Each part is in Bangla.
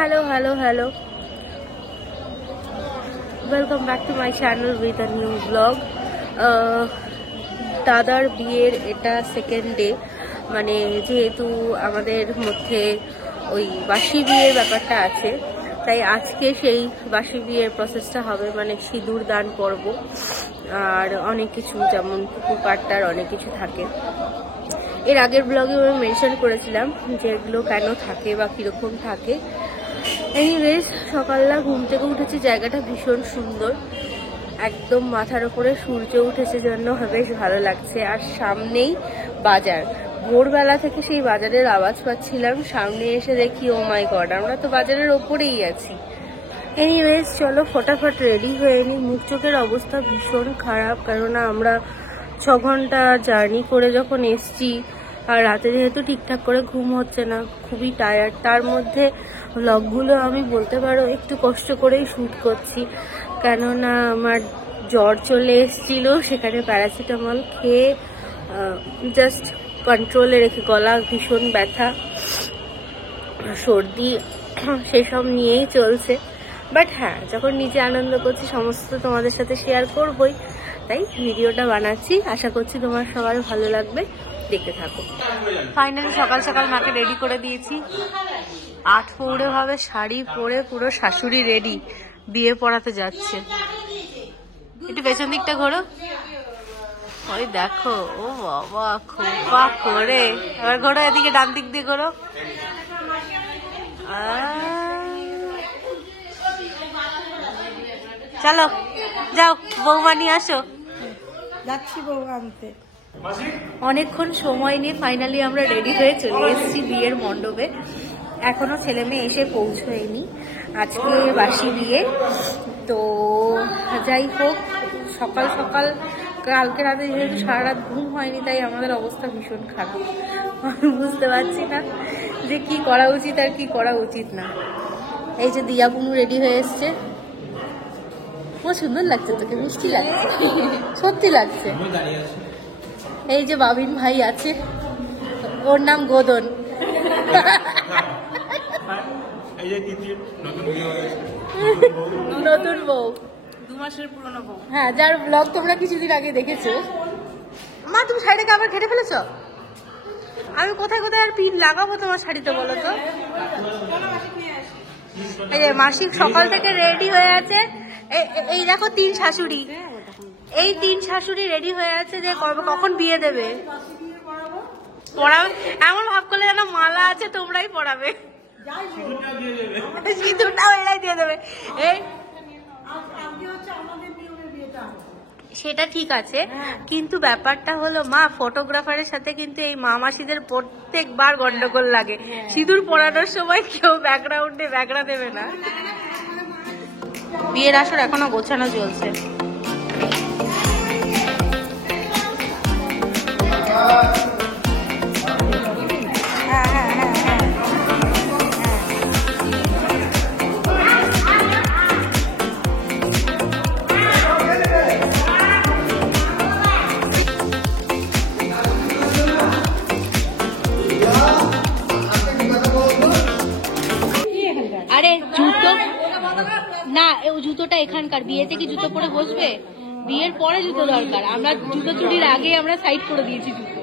Hello. Welcome back to my channel with a new vlog. দাদার বিয়ের এটা সেকেন্ড ডে, মানে যেহেতু আমাদের মধ্যে ওই বাসি বিয়ের ব্যাপারটা আছে, তাই আজকে সেই বাসি বিয়ের প্রসেসটা হবে, মানে সিঁদুর দান পর্ব আর অনেক কিছু, যেমন পুকুর পাড়টার অনেক কিছু থাকে। এর আগের ব্লগে আমি মেনশন করেছিলাম যে এগুলো কেন থাকে বা কীরকম থাকে। এনিওয়েজ, সকালবেলা ঘুম থেকে উঠেছি, জায়গাটা ভীষণ সুন্দর, একদম মাথার উপরে সূর্য উঠেছে জন্য বেশ ভালো লাগছে। আর সামনেই বাজার, ভোরবেলা থেকে সেই বাজারের আওয়াজ পাচ্ছিলাম, সামনে এসে দেখি ও মাই গড, আমরা তো বাজারের ওপরেই আছি। এনিওয়েজ, চলো ফটাফট রেডি হয়ে নিই। মুখ চোখের অবস্থা ভীষণ খারাপ, কেননা আমরা 6 ঘন্টা জার্নি করে যখন এসছি, আর রাতে যেহেতু ঠিকঠাক করে ঘুম হচ্ছে না, খুবই টায়ার্ড। তার মধ্যে ব্লগগুলো আমি বলতে পারো একটু কষ্ট করেই শ্যুট করছি, কেননা আমার জ্বর চলে এসেছিল, সেখানে প্যারাসিটামল খেয়ে জাস্ট কন্ট্রোলে রেখে, গলা ভীষণ ব্যথা, সর্দি, সেসব নিয়েই চলছে। বাট হ্যাঁ, যখন নিজে আনন্দ করছি সমস্ত তোমাদের সাথে শেয়ার করবই, তাই ভিডিওটা বানাচ্ছি। আশা করছি তোমার সবার ভালো লাগবে, দেখতে থাকো। ফাইনালি সকাল সকাল মাকে রেডি করে দিয়েছি, 8 পৌড়ে ভাবে শাড়ি পরে পুরো শাশুড়ি রেডি, বিয়ে পড়াতে যাচ্ছে। একটু পেছন দিকটা ঘোরো, ওই দেখো, ও বাবা খোপা করে। এবার ঘোরো এদিকে, ডান দিক দিয়ে ঘোরো। চলো যাও, বৌমা নিয়ে আসো। যাচ্ছি বৌমা আনতে। অনেকক্ষণ সময় নিয়ে ফাইনালি আমরা রেডি হয়ে চলে এসেছি বিয়ের মণ্ডপে। এখনো ছেলে মেয়ে এসে পৌঁছয়নি, আজকে বাসি বিয়ে। তো যাই হোক, সকাল সকাল কালকে রাতে যেহেতু সারা রাত ঘুম হয়নি, তাই আমাদের অবস্থা ভীষণ খারাপ। বুঝতে পারছি না যে কি করা উচিত আর কি করা উচিত না। এই যে দিয়া বুনু রেডি হয়ে এসছে, খুব সুন্দর লাগছে, তোকে মিষ্টি লাগছে, সত্যি লাগছে। এই যে বাবিন ভাই আছে, ওর নাম গোদন। নতুন বউ, 2 মাসের পুরনো বউ। হ্যাঁ, যার ব্লগ তোমরা কিছুদিন আগে দেখেছো। মা, তুমি শাড়িটাকে আবার কেটে ফেলেছ? আমি কোথায় কোথায় আর পিন লাগাবো তোমার শাড়িতে বলো তো? এই যে মাসিক সকাল থেকে রেডি হয়ে আছে। এই দেখো 3 শাশুড়ি, এই 3 শাশুড়ি রেডি হয়ে আছে যে কখন বিয়ে দেবে। পড়াবে এমন ভাব করলে যেন মালা আছে, তোমরাই পড়াবে, সিঁদুরটাও এরাই দিয়ে দেবে। এই সেটা ঠিক আছে, কিন্তু ব্যাপারটা হলো মা, ফটোগ্রাফারের সাথে কিন্তু এই মা মাসিদের প্রত্যেকবার গন্ডগোল লাগে। সিঁদুর পরানোর সময় কেউ ব্যাকগ্রাউন্ডে ব্যাগড়া দেবে না। বিয়ের আসর এখনো গোছানো চলছে। আরে জুতো না, জুতোটা এখানকার, বিয়েতে কি জুতো পরে বসবে? বিয়ের পরে জুতো দরকার। আমরা জুতো চুরির আগে আমরা সাইড করে দিয়েছি জুতো।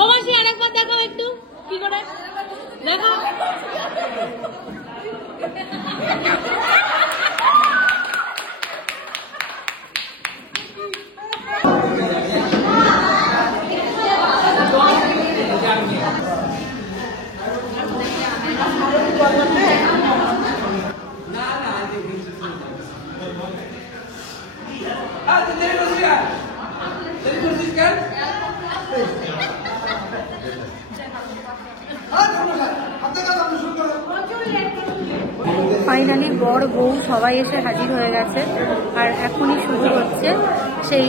ও মাসি, আরেকবার দেখাও একটু, কি করে দেখাও। ফাইনালি বর বউ সবাই এসে হাজির হয়ে গেছে, আর এখনই শুরু হচ্ছে সেই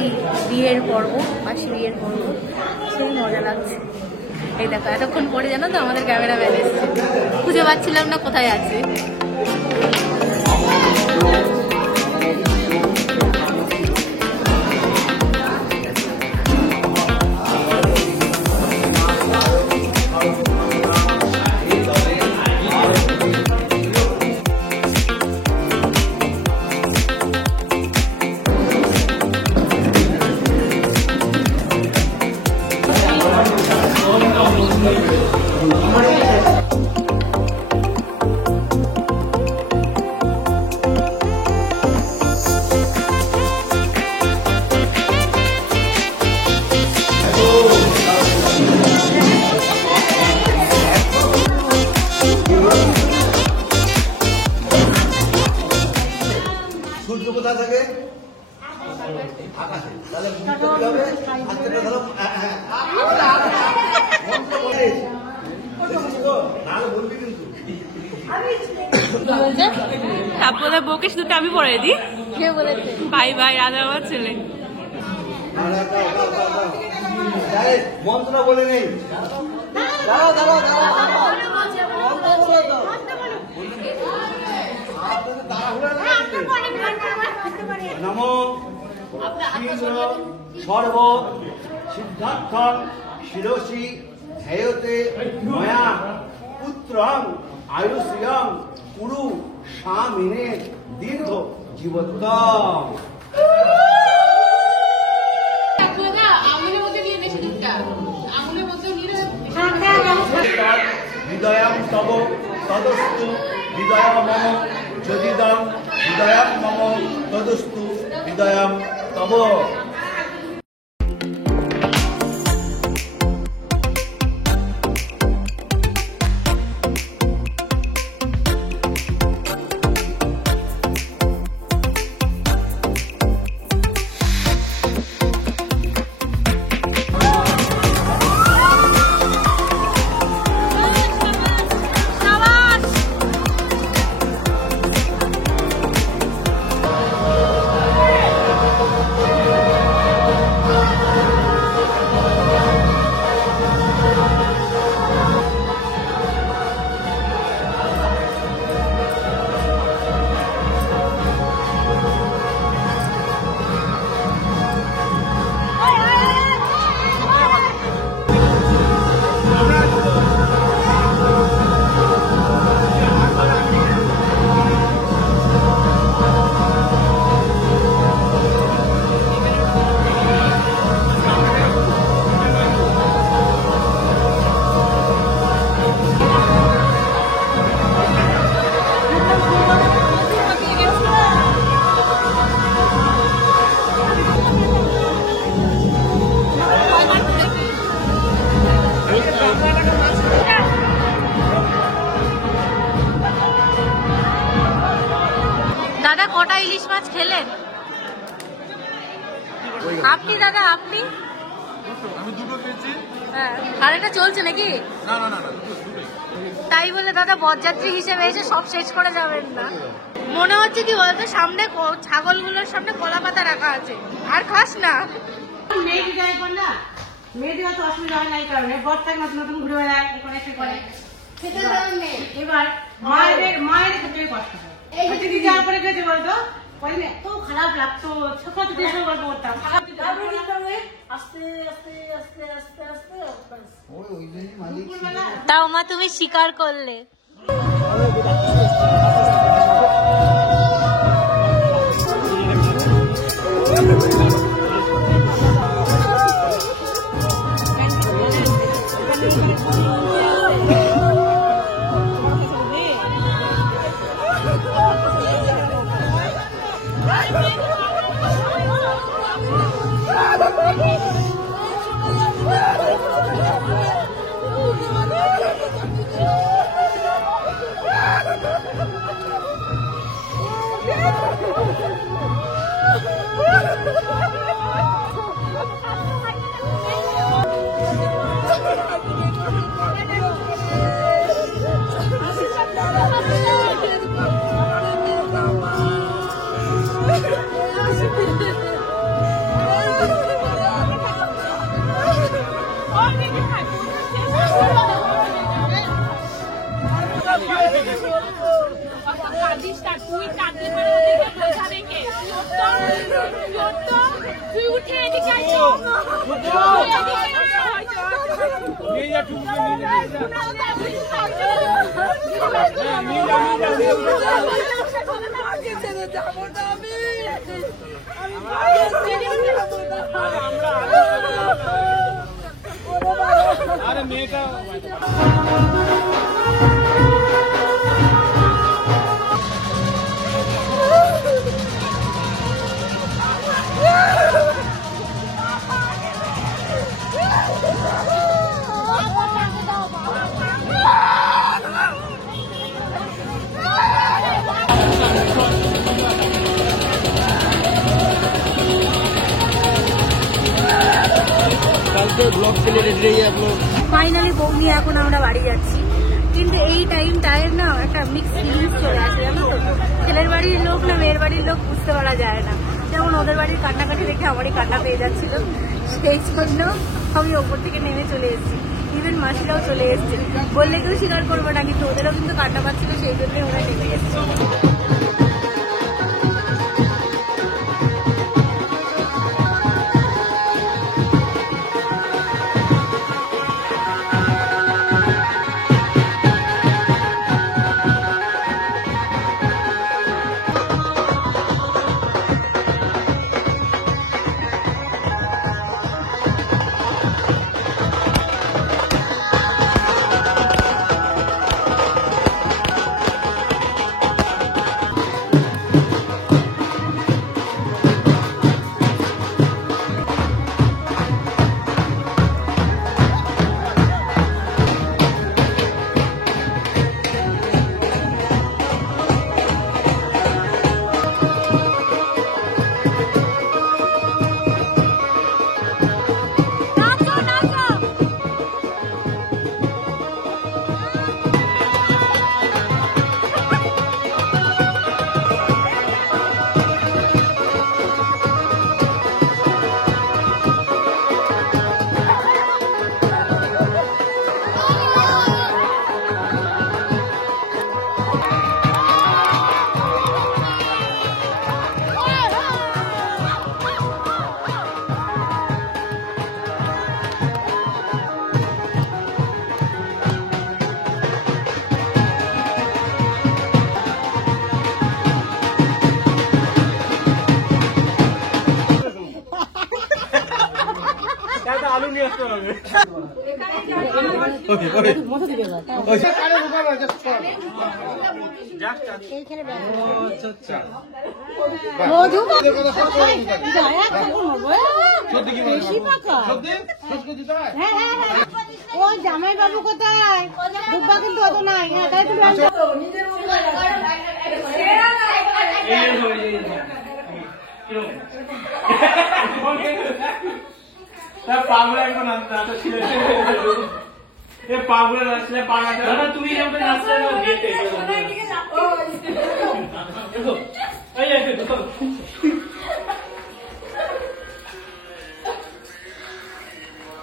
বিয়ের পর্ব, বাসি বিয়ের পর্ব। সেই মজা লাগছে। এই দেখো এতক্ষণ পরে জানো তো আমাদের ক্যামেরাম্যান এসেছে, খুঁজে পাচ্ছিলাম না কোথায় আছে। সূর্য কোথায় থাকে? আকাশে। তাহলে মুখটা কি হবে? হাতটা ধরো। মনটা বলে। নাহলে বলবি কিন্তু। তারপরে বউকে শুধু আমি পড়াই দিই। কে বলেছে? ভাই ভাই রাজা আমার ছেলে। মন্ত্রটা বলে নেই। দাঁড়াও দাঁড়াও দাঁড়াও নমো শীঘ্র সর্ব সিদ্ধার্থং শিরসি ধ্যায়তে ময়া পুত্রং আয়ুষ্যং কুরু স্বামিনে দীর্ঘ জীবত্তম। হৃদয়ং তব তদস্তু হৃদয় মম যদিদং হৃদয়ং মম তদস্তু হৃদয়ং তব। দাদা কটা ইলিশ মাছ খেলেন আপনি? দাদা আপনি? আমি দুটো খেয়েছি। হ্যাঁ, আর এটা চলছে নাকি? না না না না দুটোই। তাই বলে দাদা বরযাত্রী হিসেবে এসে সব শেষ করে যাবেন না। মনে হচ্ছে কি বলতো, সামনে ছাগলগুলোর সামনে কলা পাতা রাখা আছে, আর খাস না। মেয়েটি যায় পর না, মেয়েটি অত অসুবিধা হয় না এই কারণে, বর্ষায় নতুন নতুন ঘুরে বেড়ায়, এখানে সে করে। এবার মায়ের ক্ষেত্রে কষ্ট হয়। দিদি যাওয়ার পরে গেছে বলতো, কদিন এত খারাপ লাগতো, ছোট ছোট গল্প করতাম। আস্তে আস্তে আস্তে আস্তে আস্তে তাও মা তুমি স্বীকার করলে। তুই উঠে এদিকে আসো নিয়ে যা টুকুকে নিয়ে যা আরে মেয়েটা ফাইনালি বউ নিয়ে এখন আমরা বাড়ি যাচ্ছি, কিন্তু এই টাইমটায় না একটা মিক্স ফিলিংস চলে আসে জানো তো। ছেলের বাড়ির লোক না মেয়ের বাড়ির লোক বুঝতে পারা যায় না। যেমন ওদের বাড়ির কান্নাকাটি দেখে আমারই কান্না পেয়ে যাচ্ছিল, সেই জন্য আমি ওপর থেকে নেমে চলে এসেছি। ইভেন মাসিরাও চলে এসছে, বললে কেউ স্বীকার করবো না, কিন্তু ওদেরও কিন্তু কান্না পাচ্ছিল, সেই জন্যই ওরা নেমে এসছে। আলু নিয়ে আসতে হবে। জামাই বাবু কোথায়? দুব্বা কিন্তু অত নাই। তাই তো পাগল এখন পাগল আসলে পাগল তুমি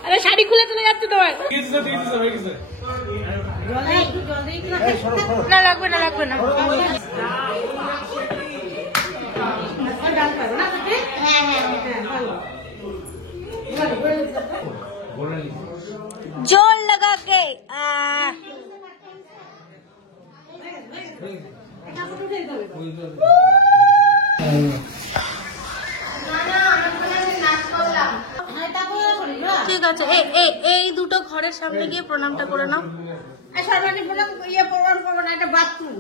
আরে শাড়ি খুলে চলে যাচ্ছে তোমার। না লাগবে না, লাগবে না। जोर लगा के ঠিক আছে, এই দুটো ঘরের সামনে গিয়ে প্রণামটা করে নাও। সর্বাধিক ইয়ে প্রমাণ করবো না, এটা বাথরুম।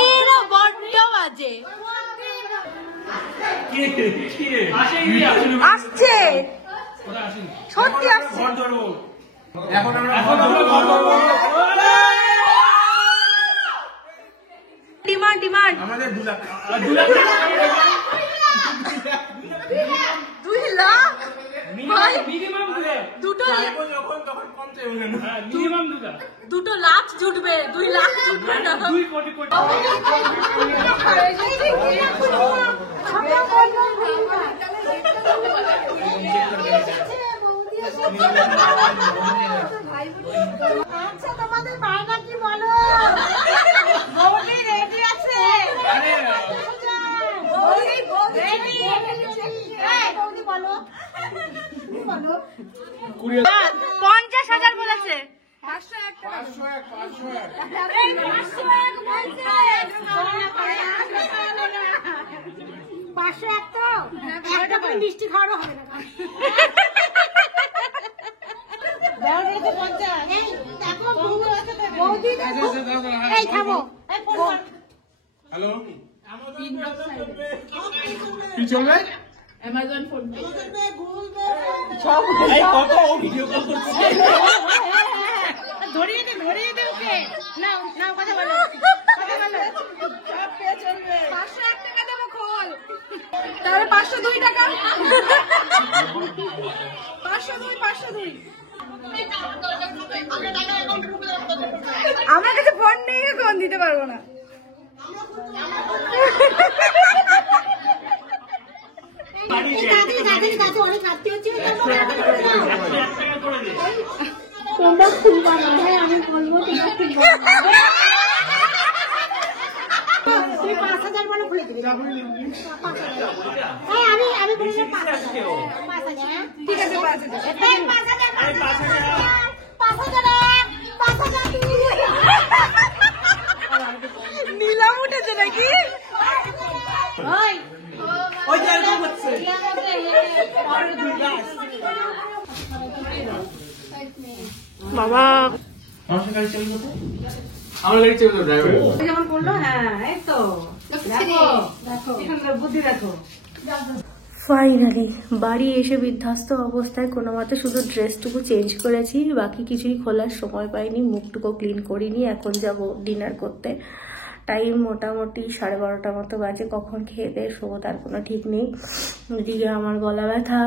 এরা বড্ড বাজে আসছে, সত্যি আসছে। এখন আমরা ডিমান্ড ডিমান্ড আমাদের 2 লাখ 2 লাখ মিনিমাম দুটো যখন তখন কম চাইবো কেন? মিনিমাম 2 লাখ, 2 লাখ জুটবে, 2 লাখ জুটবে না। 2 কোটি কোটি। আচ্ছা, তোমাদের বায়না কি বলো? বৌদি রেডি আছে? বৌদি রেডি। 50,000 বলেছে। 501 তো একটা করে মিষ্টি খাওয়ারও হবে না। এই থামো, হ্যালো কি চলবে ধরিয়ে দে ওকে। নাও নাও, কথা বলো, কথা বলো। 501 টাকা দেবো খোল। তাহলে 502 টাকা। 502। আমার কাছে ফোন নেই, ফোন দিতে পারবো না। অনেক রাত্রি হচ্ছে, তোমরা খুলবা না, আমি বলবো তোমরা খুলবা। তুমি 5,000 বলো, খুলে দিবি। আমি বললাম 5,000। ঠিক আছে, 5,000। 5,000 নিলাম উঠেছে নাকি? বাবা আমার গাড়ি চালু করতে আমার গাড়ি চালু করতে ড্রাইভার যেমন করলো, হ্যাঁ এই তো দেখো এখানে বুদ্ধি দেখো। ফাইনালি বাড়ি এসে বিধ্বস্ত অবস্থায় কোনো মতে শুধু ড্রেসটুকু চেঞ্জ করেছি, বাকি কিছুই খোলার সময় পাইনি, মুখটুকু ক্লিন করিনি। এখন যাব ডিনার করতে। টাইম মোটামুটি 12:30 মতো বাজে। কখন খেয়ে দিয়ে শোবো তার কোনো ঠিক নেই। এদিকে আমার গলা ব্যথা,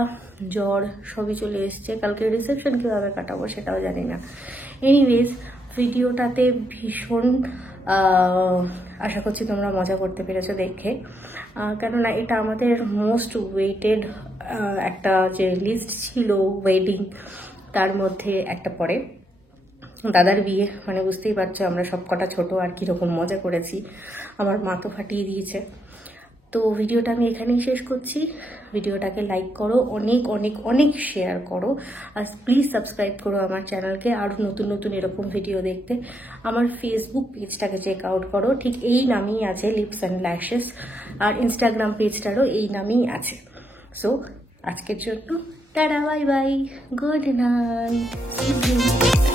জ্বর সবই চলে এসছে। কালকে রিসেপশন কীভাবে কাটাবো সেটাও জানি না। এনিওয়েজ ভিডিওটাতে ভীষণ আশা করছি তোমরা মজা করতে পেরেছো দেখে, কেননা এটা আমাদের মোস্ট ওয়েটেড একটা যে লিস্ট ছিল ওয়েডিং, তার মধ্যে একটা পড়ে। দাদার বিয়ে মানে বুঝতেই পারছো আমরা সব কটা ছোটো আর কীরকম মজা করেছি। আমার মা তো ফাটিয়ে দিয়েছে। তো ভিডিওটা আমি এখানেই শেষ করছি। ভিডিওটাকে লাইক করো, অনেক অনেক অনেক শেয়ার করো, আর প্লিজ সাবস্ক্রাইব করো আমার চ্যানেলকে। আরও নতুন নতুন এরকম ভিডিও দেখতে আমার ফেসবুক পেজটাকে চেক আউট করো, ঠিক এই নামেই আছে, লিপস অ্যান্ড ল্যাশেস। আর ইনস্টাগ্রাম পেজটারও এই নামেই আছে। সো আজকের জন্য টাটা, বাই বাই, গুড নাইট।